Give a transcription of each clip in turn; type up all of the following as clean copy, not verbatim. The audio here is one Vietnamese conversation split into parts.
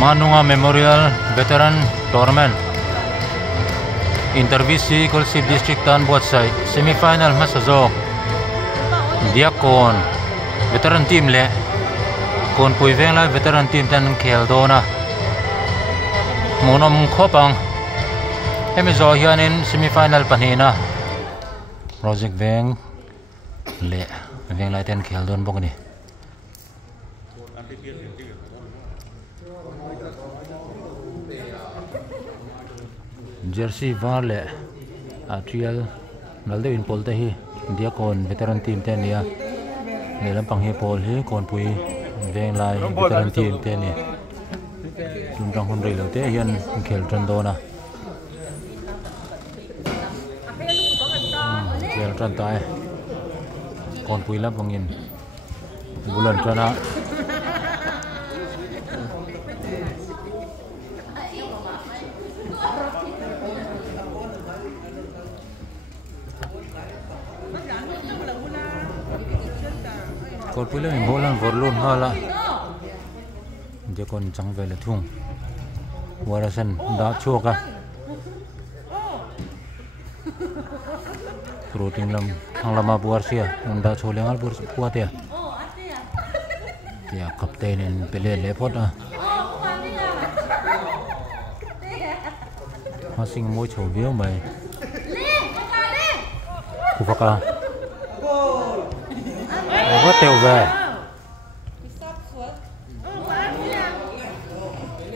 Manunga Memorial Veteran Tournament Intervisi Kulsip District Tan Buatsai Semifinal Masazok Diakon Veteran Team le Kon Puiveng la Veteran Team Tan Kheldona Monom Khopang Emizo hianin semifinal panina Project Veng le Veng lai ten Kheldon bokani Jersey Varle Atrial Nalde in Polte hi Diakon Veteran Team ten ya Nelam pang hi Pol hi kon pui Veng lai Veteran Team ten ni Lumrang hun rei lo te hian khel trandona khel tran tai kon pui lam pangin bulan trana Kon pui lam bolan vorlun hala je kon chang ve le thung warasan da choka protein lam hanglama buarsia unda cholengal bur puatia tia captain en pele lepota hasing moi chovio mai kufaka what teu ve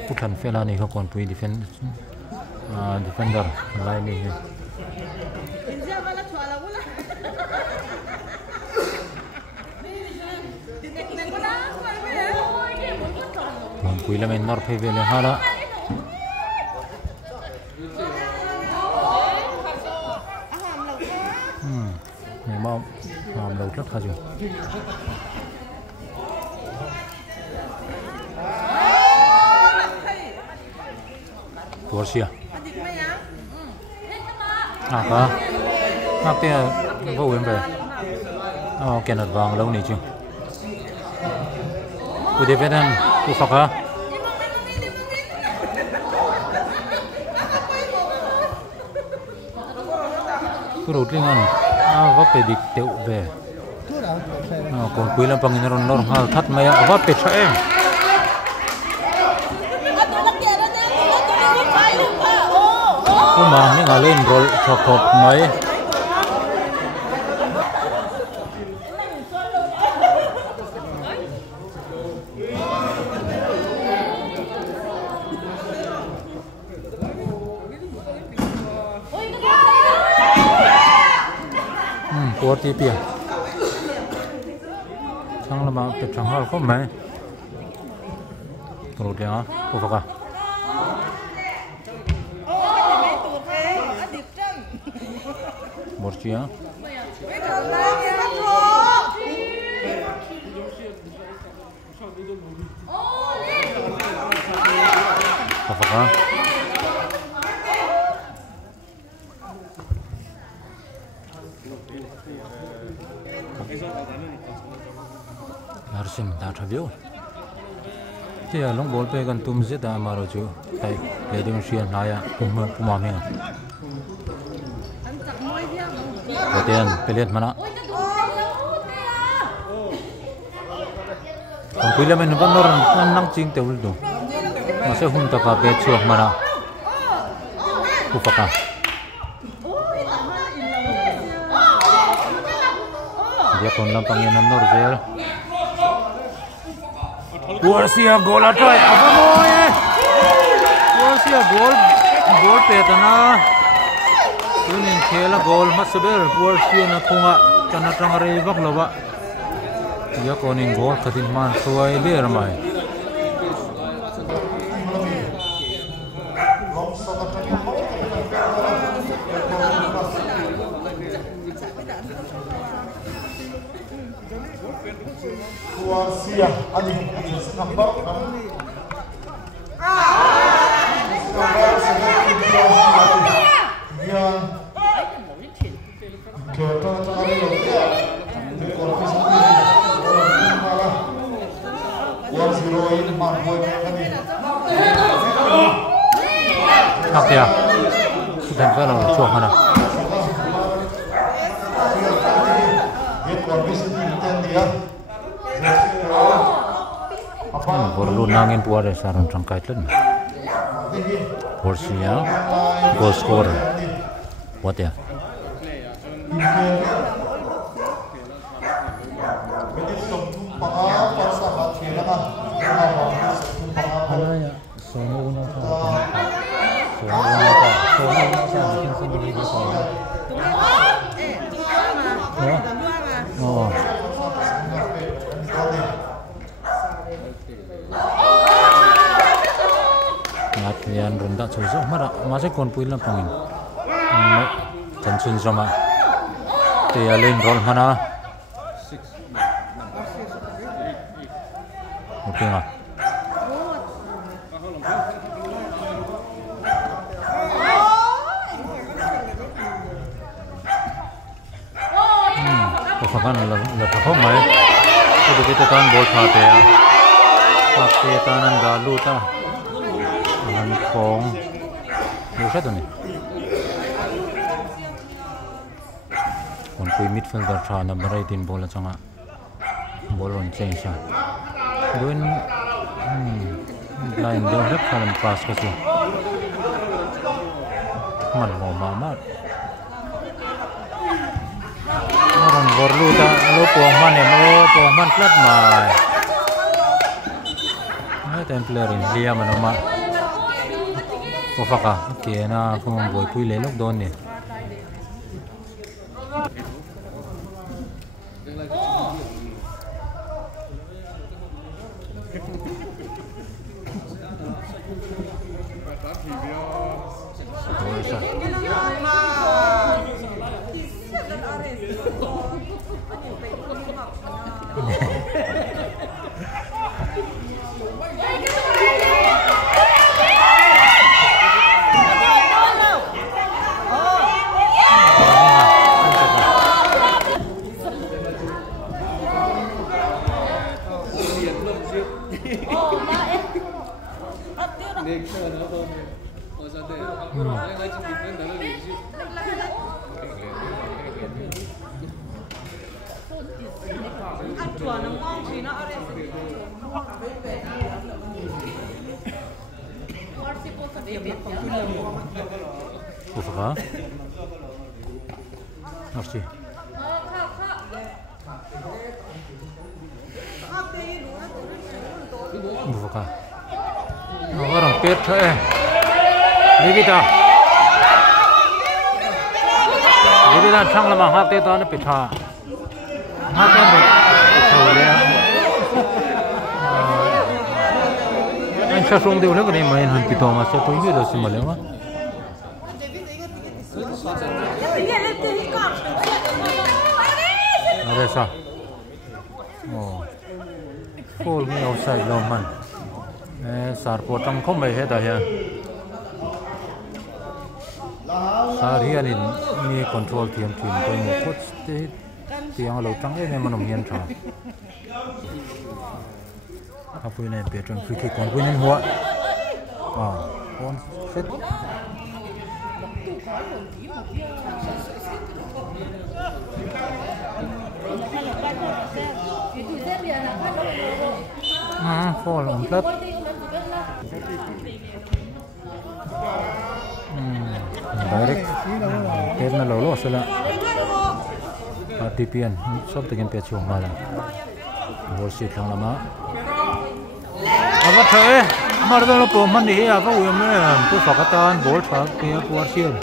Putan fela ni kon pui defender lai ni kon pui la men nor phe vele hala mau làm đầu rất khá rồi Borussia có tia vô em về cái nạt vàng lâu này chứ u de vedan u phaka cứ rút lên ăn vấp về địch tẹo về còn quý làm bằng người nó hal thắt mày vấp về cho em mà những lên rồi chọc hộp mấy của tí bia chẳng là mà cái chẳng hal không mấy rồi đi á cô phật à Borussia Apakah Harsim dah terbiu. Dia long bol pe kan tum zeta maro chu tai leading sian naya pumameng. Kemudian pelet mana? Pila men vanor nang ching teul do. Masa hun ta ka be chuak mana. Upaka. Dia kon lampangin nor zel. Borussia gol atrai apa moy. Borussia gol petana. Tunin khela gol masbel Borussia na khunga kana tangare vak lova ya konin gol khatin man suai ber mai Borussia ani number hak ya dan kalau chuak mana perlu nangin puar sarang trangkai len Borussia goal scorer what ya latihan rendah susah marah masih konpuin lah pengin tension sama dia lain role mana oke nggak Pasakan lepas homai, itu kita kan bol thate ya, pakai tanan dalu ta, tanan kong, bisa tu ni. Kon kui midfielder thana berai tin bola changa, bolon change ya. Duin, line dia lep kalam pass kasi, man mau mamat. Orang borlu tak lupa man ya, lupa man plat mai. Ini templerin dia mana mak. Kofaka, okay na aku boy pui lelok don ni. Kofaka, merci. Kofaka. Orang pet Divita. Divita chang lama hak te ta na pitha. Hak te mo thole ya. Anh sa sung deu le ko ni mai han pito ma se pui bi lo sim le ma. Ada sa. Oh. Full me outside lo man. Sar potang không mấy hết à sar hiền ni control team tôi một coach tiếng lâu trắng ấy mà nằm hiền trà học viên này biết rằng khi còn viên nên hoa con set fall on club direct tết na lolo sila RTPN sob tegen pe chung mala ball sheet lang lama aba thae mardo po man ni aba uyam ne pu fakatan ball thak ke puar sian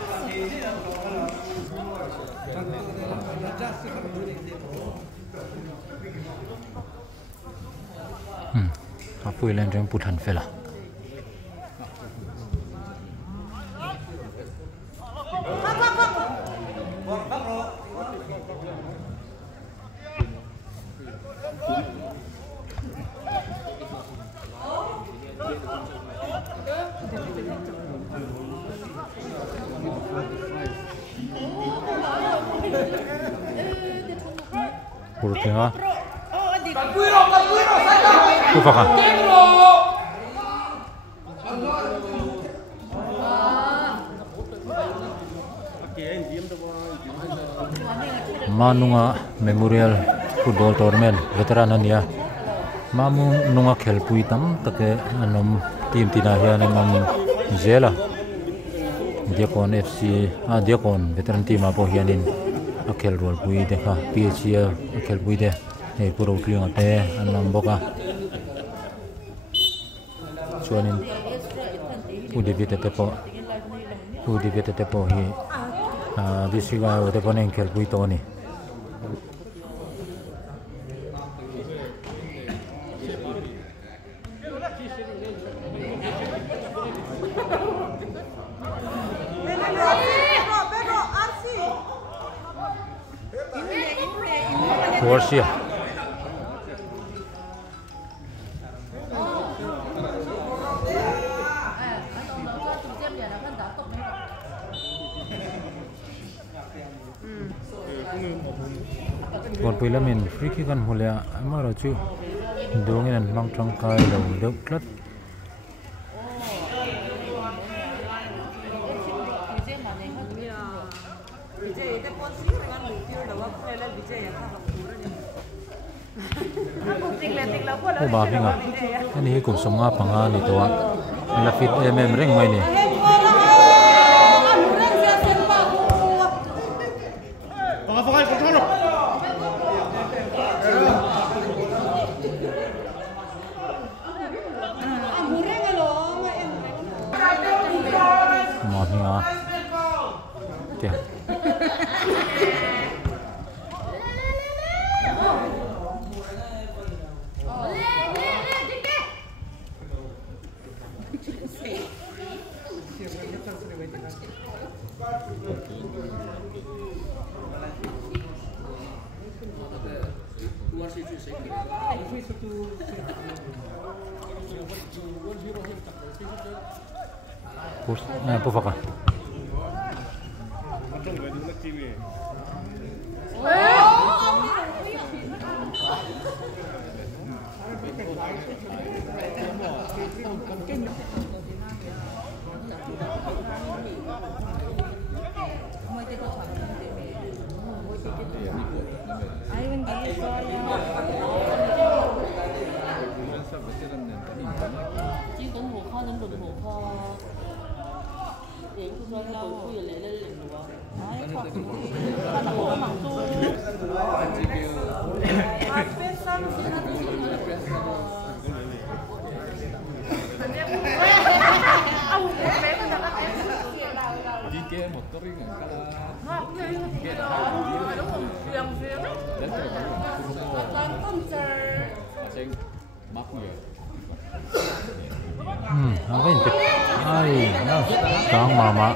apui len rem puthan fela Kurutnya Kufaka Manunga Memorial Football Tournament veteran ania Manunga khel pui tam take anom team tina hian engam zela Diakon FC Diakon veteran team apo hianin a khel rol pui de kha PHL a khel pui de nei puro tling ate anom boka chuanin udivite te po hi disiga ode ponen khel pui to ni Borussia còn bây giờ mình free kick kan hulia ama ro chu dong in mang tang kai lo deuh tlat Ô bà Vinh à, cái này cũng sống ngáp bằng anh thì tôi là fit em reng mai nè. Mà Vinh à, kìa. Por favor. Ai, càng mama.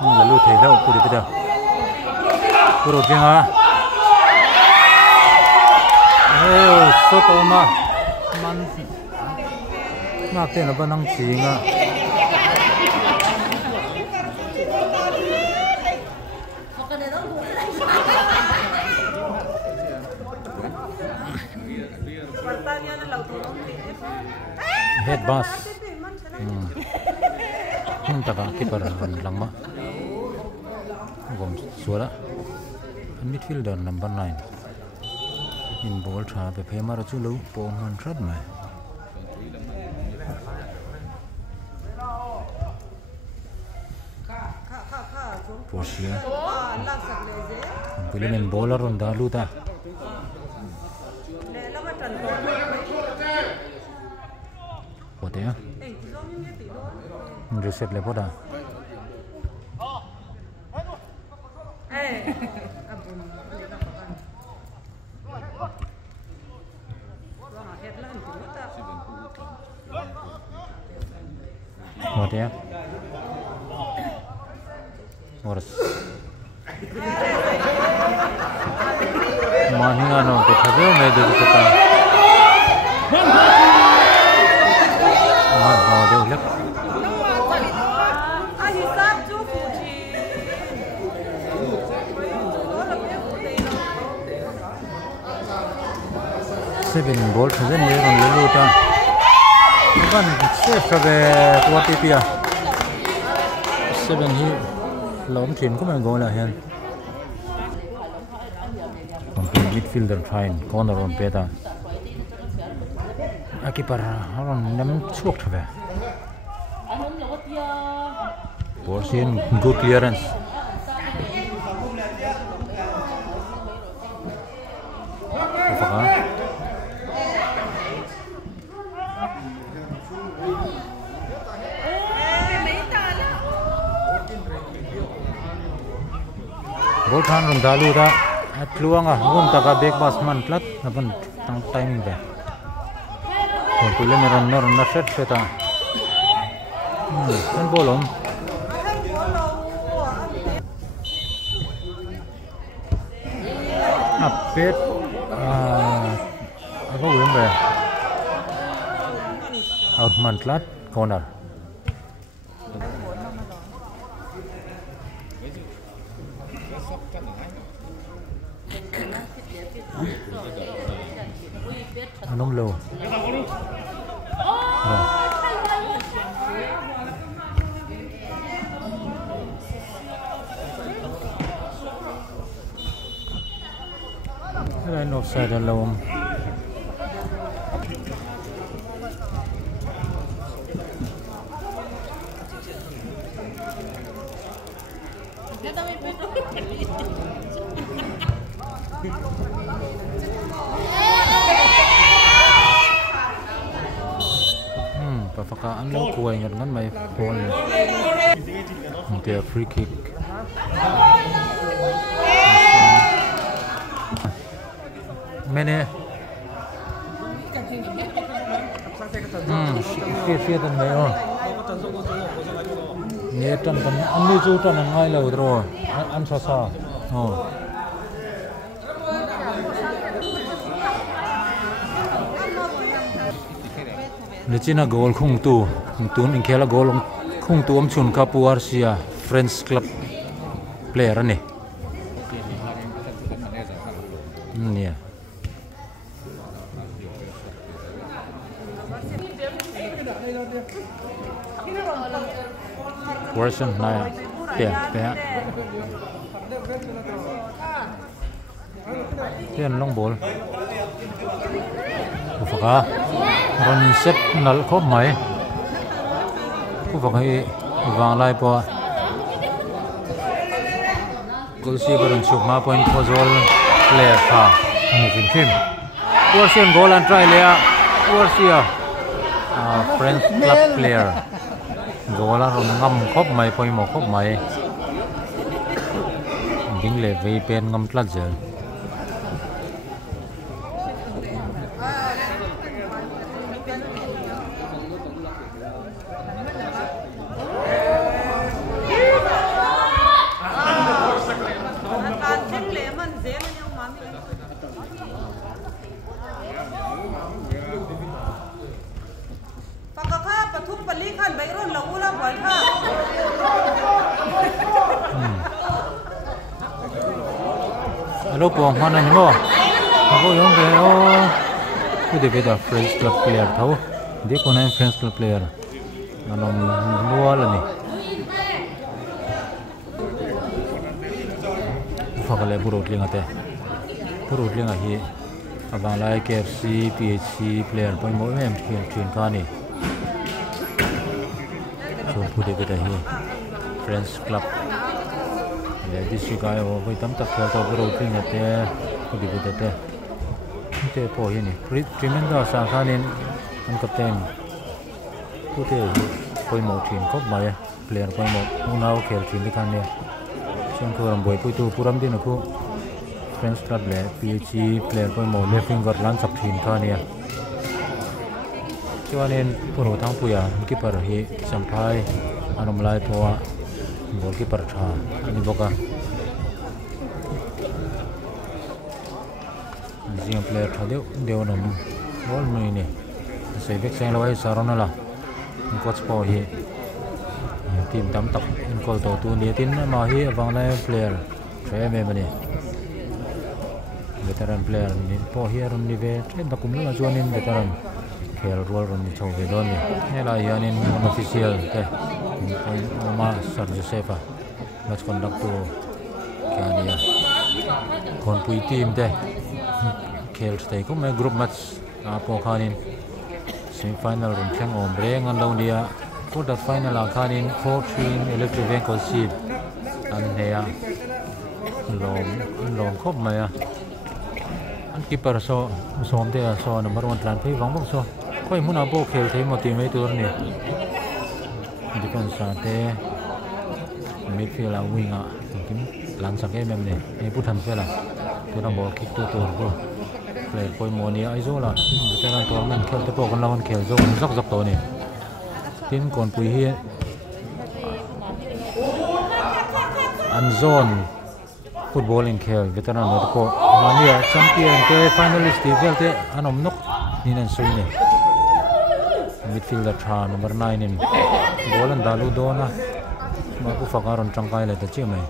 Lalu thela upur itu dah. Puro jenga. Soto ma man. Nak tena banang singa. Head boss. Taka keeper lang ma. Gom suara. Midfielder number 9. In ball tra pe phema ra chu lo po man thrat mai. Borussia. Pilih bowler on dalu ta. What ya? Reset le poda. What ya? Morris. Mahinga no ke thage me de kita. Mat ba de lek. Seven ball thage me ron lelu ta. Ban se sabe kuati pia. 7 hi lom thin ko man goal a hian midfielder trying corner on peta akipar haron nam chuak thave Porcine good clearance Gol than rum dalu da atluanga gum taka back pass man tlat napan tang timing da kon tule meron nor na set seta kan bolom apet apa wem be out man tlat corner nông lô cái này offside là lâu Pafakaan lo kuai ngat ngan mai ball the free kick mene phía tân mai on nghe tân tân anh đi chú tân ngay lâu rồi anh sa sa Lechina goal khung tu in khela goal khung tu chun ka Puarsia Friends Club player ani nia Warson na te Tian long ball Ufaka Ron set nal khop mai Ufaka hi wang lai po Goal seeker chuk ma point pozol player tha ani phim Warson goal and try lea Warsia Friends Club player goal ron ngam khop mai poi mo khop mai ding le vei pen ngam tlat zel Alo po mana ni mo ako yung kayo pwede beda Friends Club player tau hindi ko na yung Friends Club player anong luwala ni ufakale burot linga te burot linga hi abang lai KFC PHC player po mo em train ka ni so pwede beda hi Friends Club this guy over tam tak khel to bro thing ate kodi budate te po hini tremendous sa khanin an captain pute poi mo team kop mai player poi mo unau khel team ni kan ne chon ko ram boy pui tu puram din ko Friends Club le PHC player poi mo le finger lan sak team ka ne chuanin puro thang puya keeper hi samphai anom lai thoa goalkeeper tha ani boka jing player tha deu nom ball noi ne sei bek sang lawai sarona la coach po hi team tam tak in call to tu ni tin ma hi awang lai player thre me mani veteran player ni po hi ron ni ve tren da kum la chuanin veteran khel rual ron mi chau ve don ni hela yanin official te ma Sir Josepha match conductor kania kon pui team te khel stay ko me group match a po khanin semi final ron theng om reng an lo nia quarter final a khanin 4-3 electric vehicle seed an heya lom khop maya an keeper so som te so number 1 tlan phei wang bang so khoi muna bo khel thei mo ti mai tur ni defense te midfield a wing a kim lan sak em ni e pu than phela tu na ball kick tu tur ko play koi mo ni ai zo la veteran tournament khel te po kan lawan khel zo zak zak to ni tin kon pui hi an zone football in khel veteran no ko mania champion te finalist ti vel te anom nok ni nan sui ni midfielder tha number 9 in ball an dalu dona ma ku fakaron tangkai le ta chi mai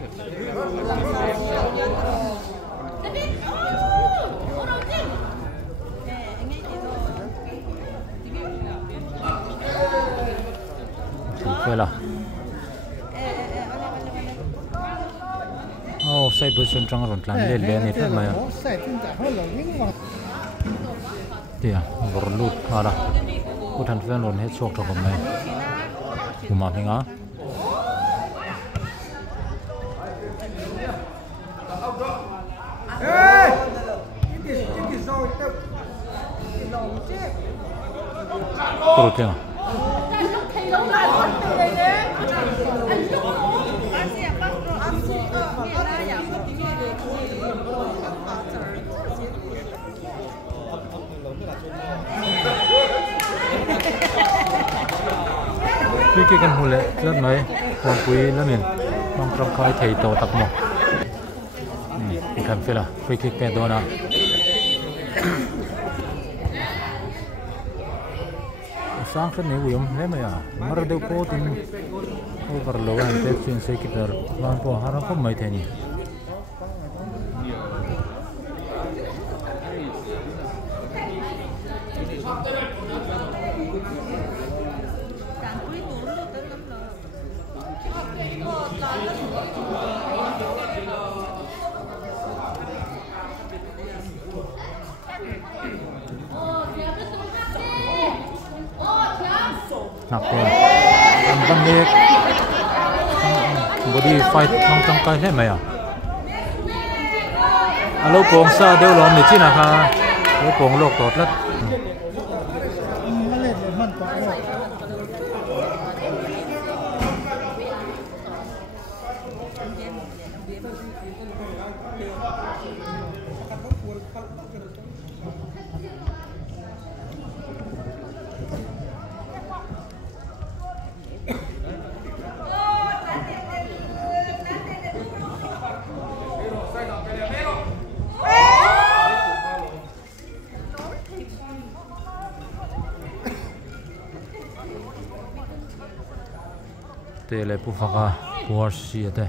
Vela offside position trang ron tlan le ni thal mai tia borlut ala ku than fen ron he chok thok mai kuma hinga Por qué? Free kick kan hule rất mấy còn quý lắm mình mong trong coi thầy tổ tập một kan fela free kick pe dona sang khất nếu uyum thế mày à mar deu po tin overload and text in sekitar lan po haram ko mai theni nạp tiền băng liệt body fight không trong cái thế mày à alo pong sa đeo lon để chi nào ha alo pong lộc tốt lắm tele pu faka Porsche ate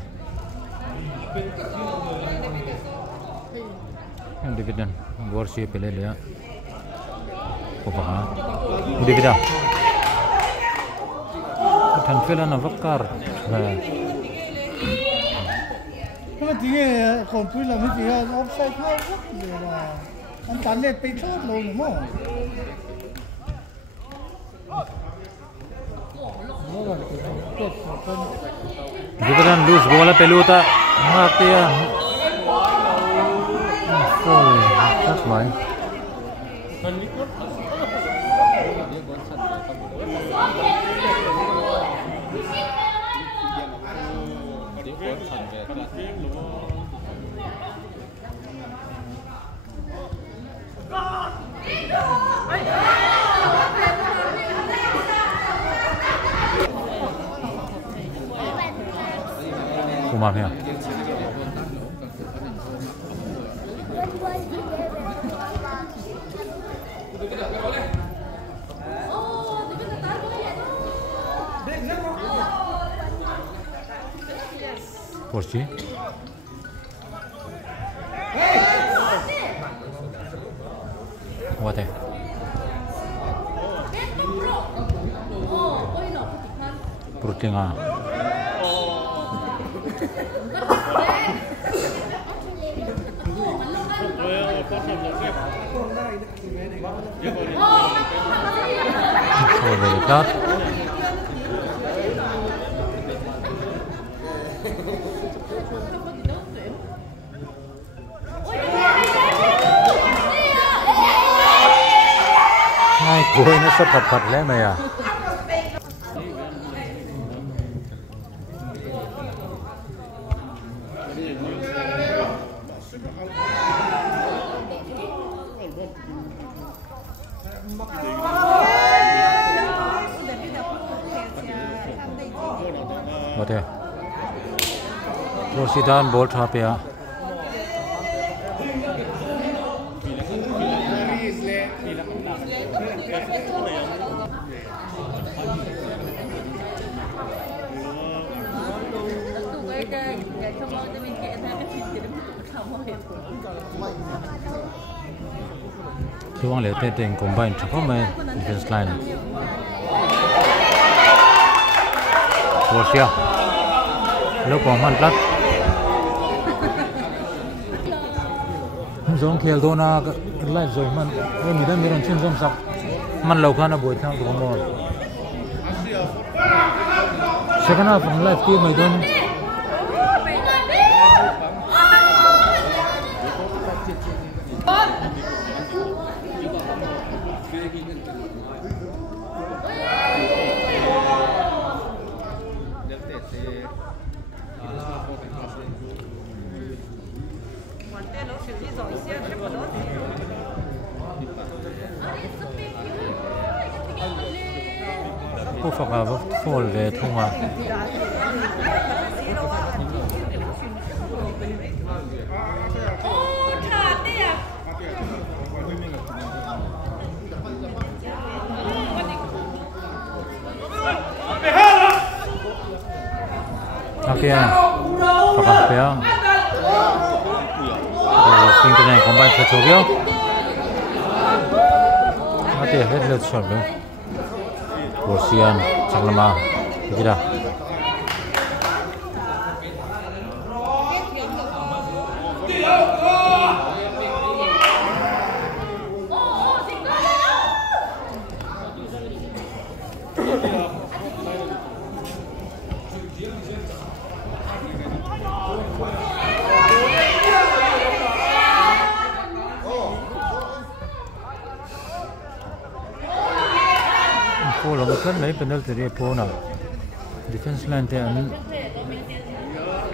dividend Porsche pele le pu faka dividend than fela na vakar mà tí nghe còn tôi là mấy tí offside khá rất là anh tán lên bay chốt lâu đúng không? Dividend loose bola peluta Matia full that's mine Kumam ya Porsche what Prutinga. Thôi về cắt. Hai cuối nó sắp thật lên mày à. Oke. Rosidan ball trap ya. Tuang le teteng combine chakom me defense line. Rosia. Lo command plat. Zong khel dona lai zoi man mi dan miron chin zom sak man lo khana boi thang ko mo. Second half on live team mai don cô phật à phổ về thông à ok phật à phải không kinh tế này còn bao nhiêu chỗ kia ok hết lượt sọt rồi Rosian Changlama kita Pô là một lần lấy penalty để pô nào defense line thì anh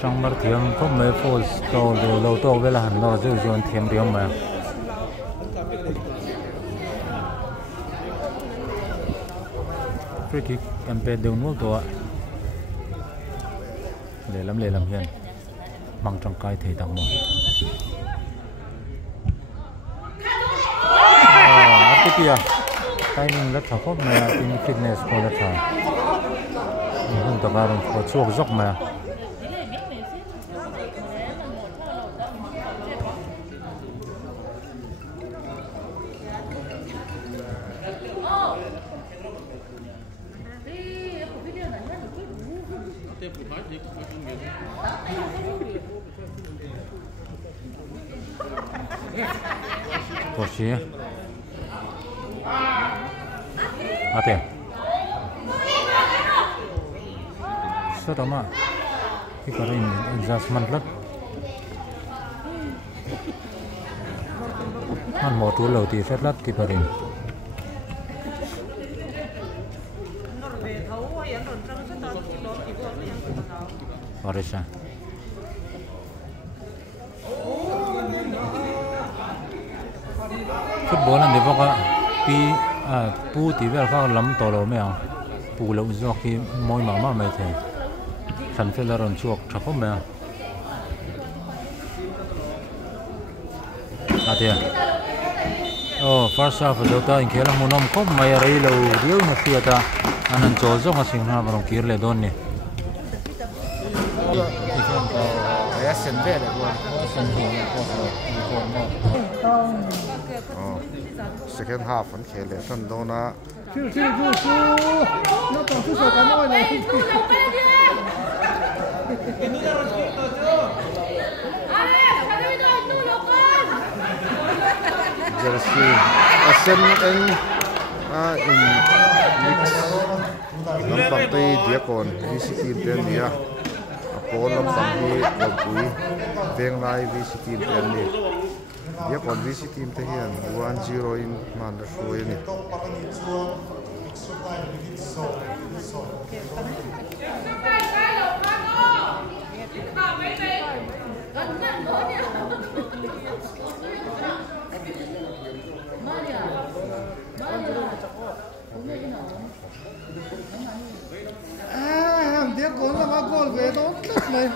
trong mặt thiam không mấy pô to để lâu to với là hắn nó rồi rồi thiam riêng mà free kick em pe đều nuốt to để làm hiền bằng trong cái thể tăng một kia timing rất là tốt mà in fitness của rất là hơn tất cả có chuộc dốc mà có gì Ate. Setama. Kita ini adjustment lắm. Han một túi lầu thì phép lắm kita ini. Orisa. Football anh đi vào pi pu tí về các lắm to lâu mấy à pu lâu do khi môi mà mấy thế thành phải là ròn chuột chắc không mấy à thế first half đầu ta anh kia là một năm không mấy ở đây lâu điếu mà khi ta anh ăn cho giống như sinh hoạt bằng kia là đón nè second half an khele tan dona nó còn thứ số cái nói này jersey asen en in mix lampang tei diakon VC team ten nia apol lampang hi kompui veng lai VC team ten ni diakon VC team te hian 1-0 in man da shoi ni tiếc cuốn là má cồn về tốt lắm này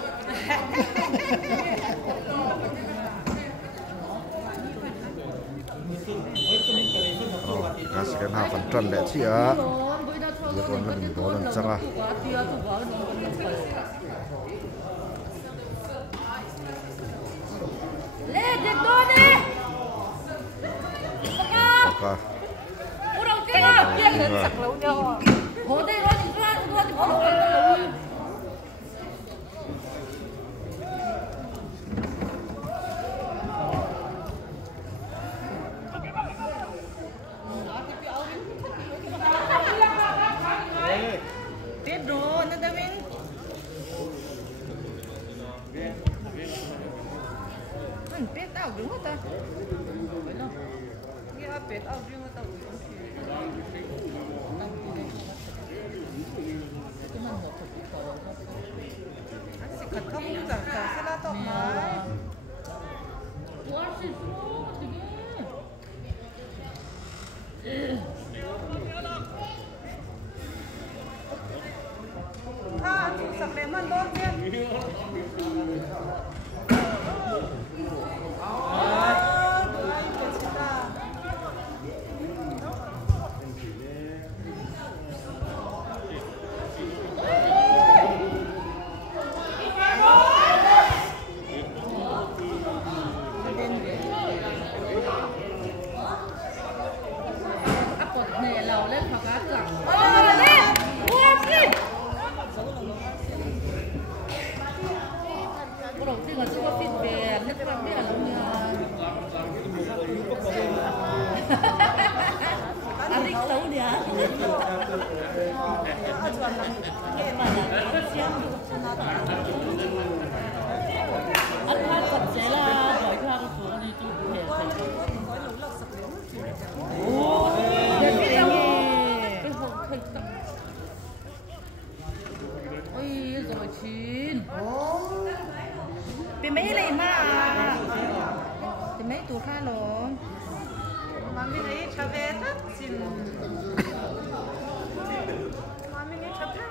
second half an tran le chia diakon la bin bol an changa Ka Urang tengah dia letak launya. Hode orang Israel dua di bawah lalu. Pedro, nada bem. Pedro tahu dulu tak? Pet out yung tahu. Asi kat kamu juga salah tak mai. Wasi semua tiga. Ah, sampai mana dia? Adik tahu dia. Ôi rồi chín. Bị mấy này mà. Bị mấy tuổi pha rồi. Mami này chaveta xin. Mami này chaveta.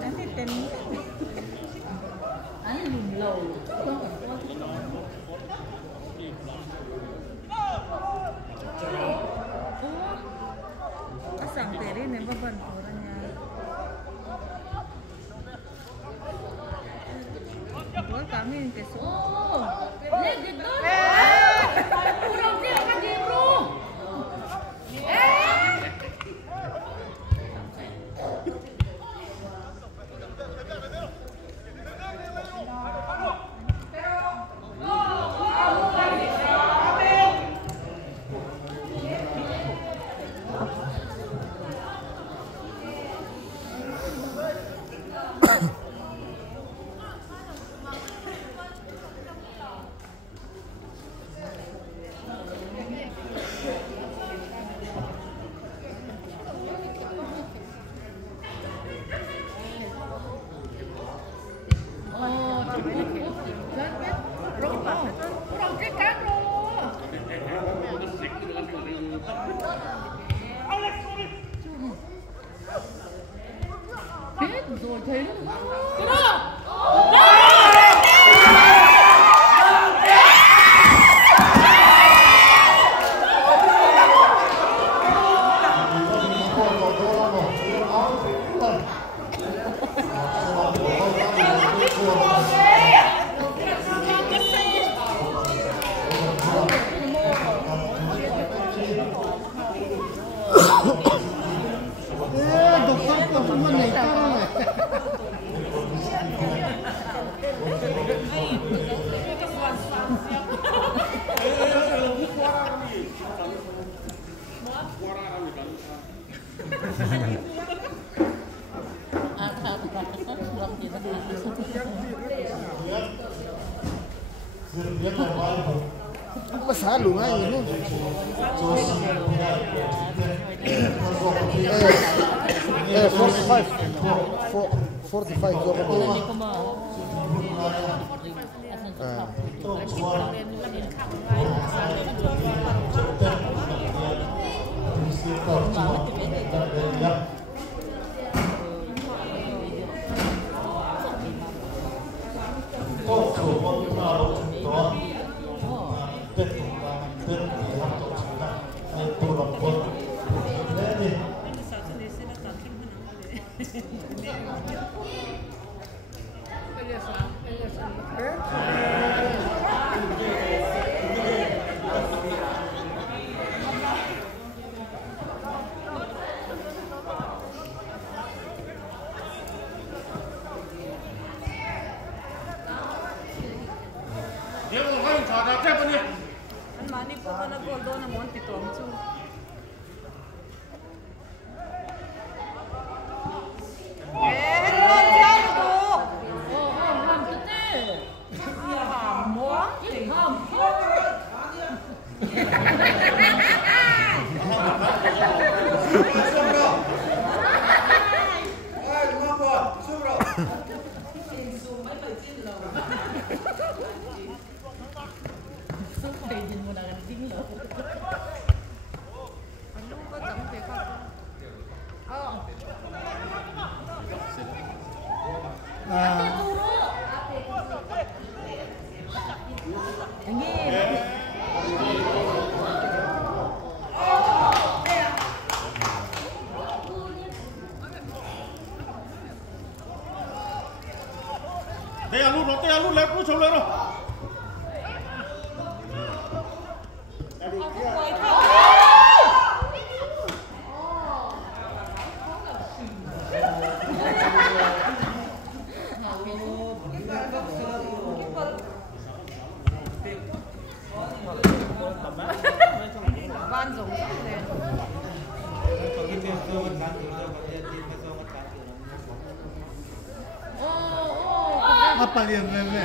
Nanti ten. Anh lùn lầu. Asang teri ni beban orangnya. Buat kami ke oh, lihat itu. Kurang dia akan diru. Masa lu ngay ini. 45 juga kan. Tê luôn lên, cũng xuống lên rồi. Apa lihat meme?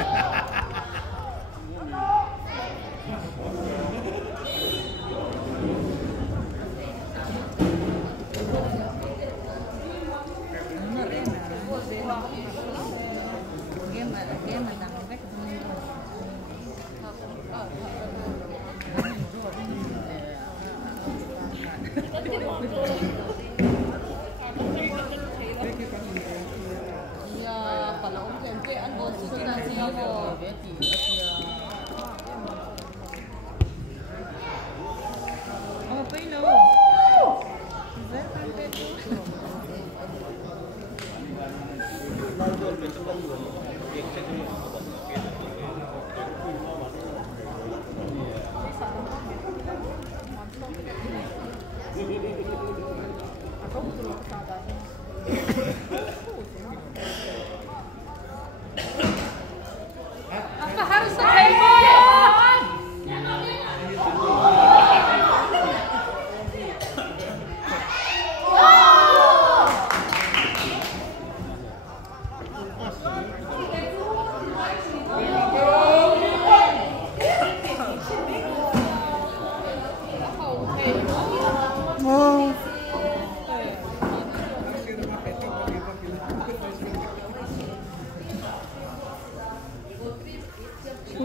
Apa harus terima?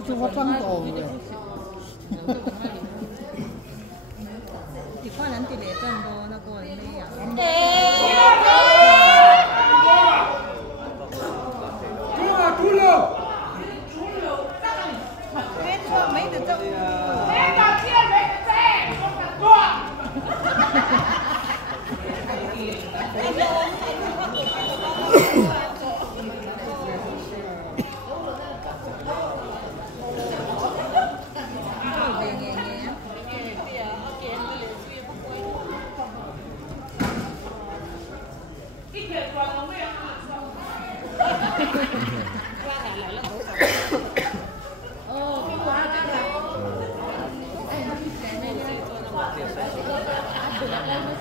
Cuma pantau. Ikaw nanti letan do na ko ni ya. Tulo. Mấy đứa trong Hãy subscribe cho kênh Ghiền Mì Gõ để không bỏ lỡ những video hấp dẫn.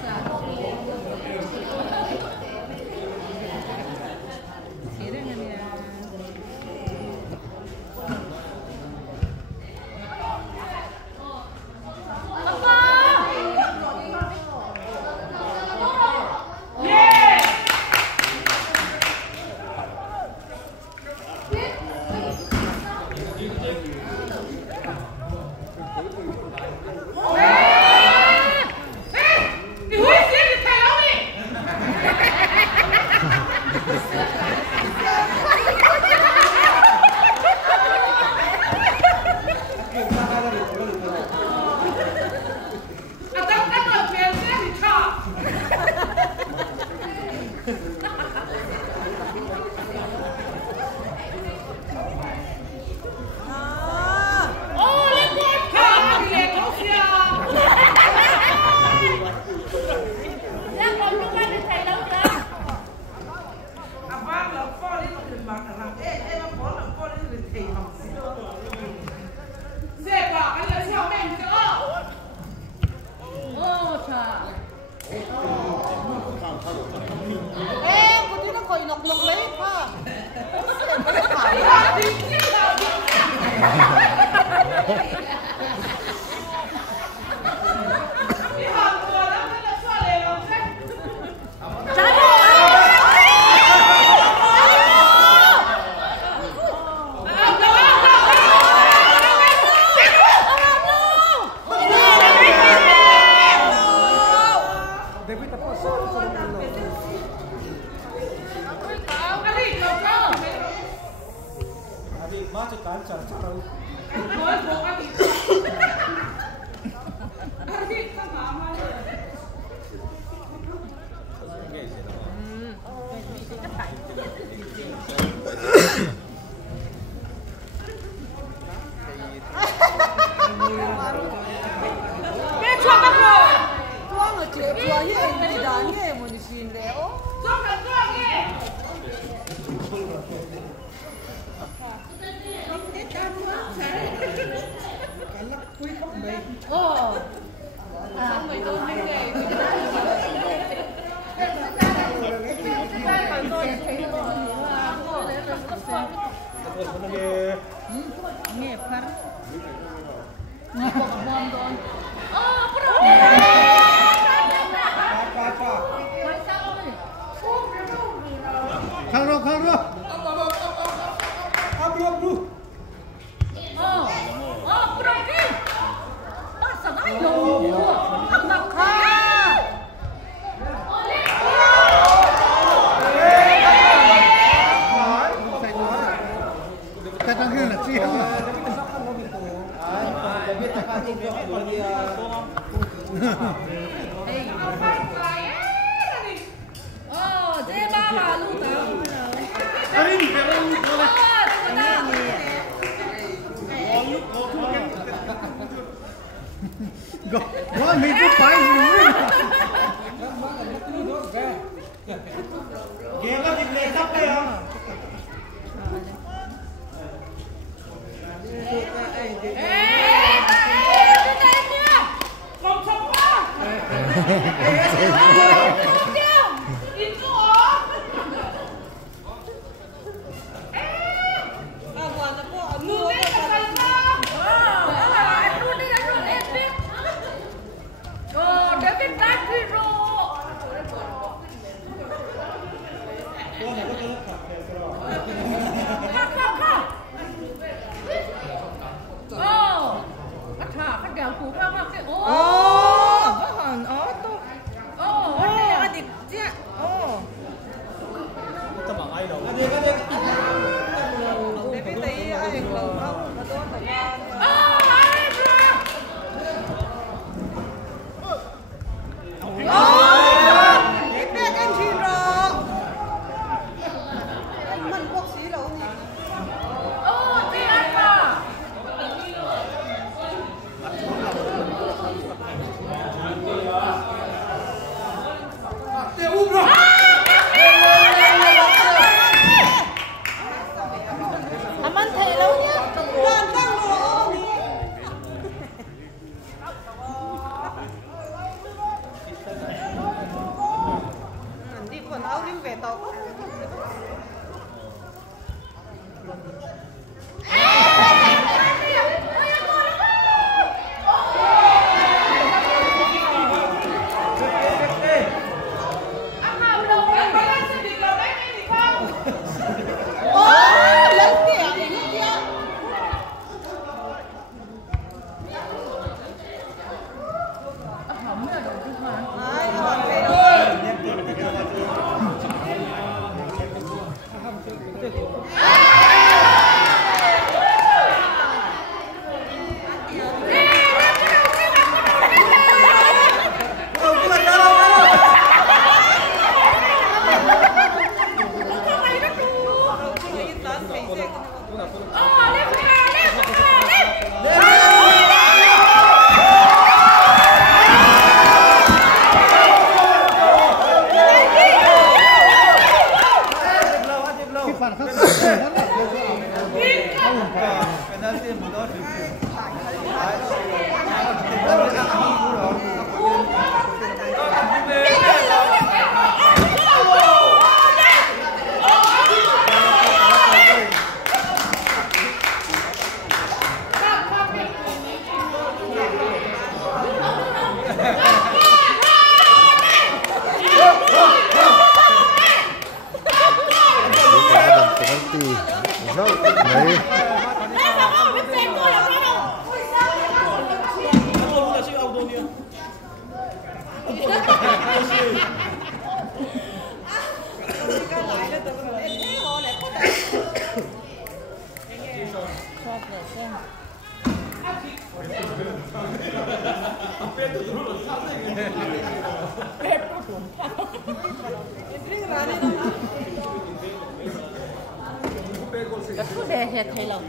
Cái thứ bè hệt thầy lòng.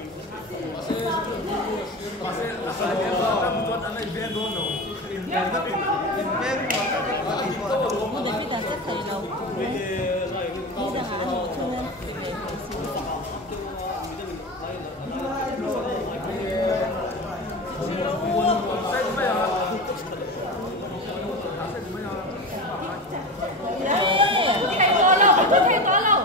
Một đến bây giờ sẽ thầy lòng. Bây giờ là một chương lên về thầy sư. Thầy có lâu, thầy có lâu.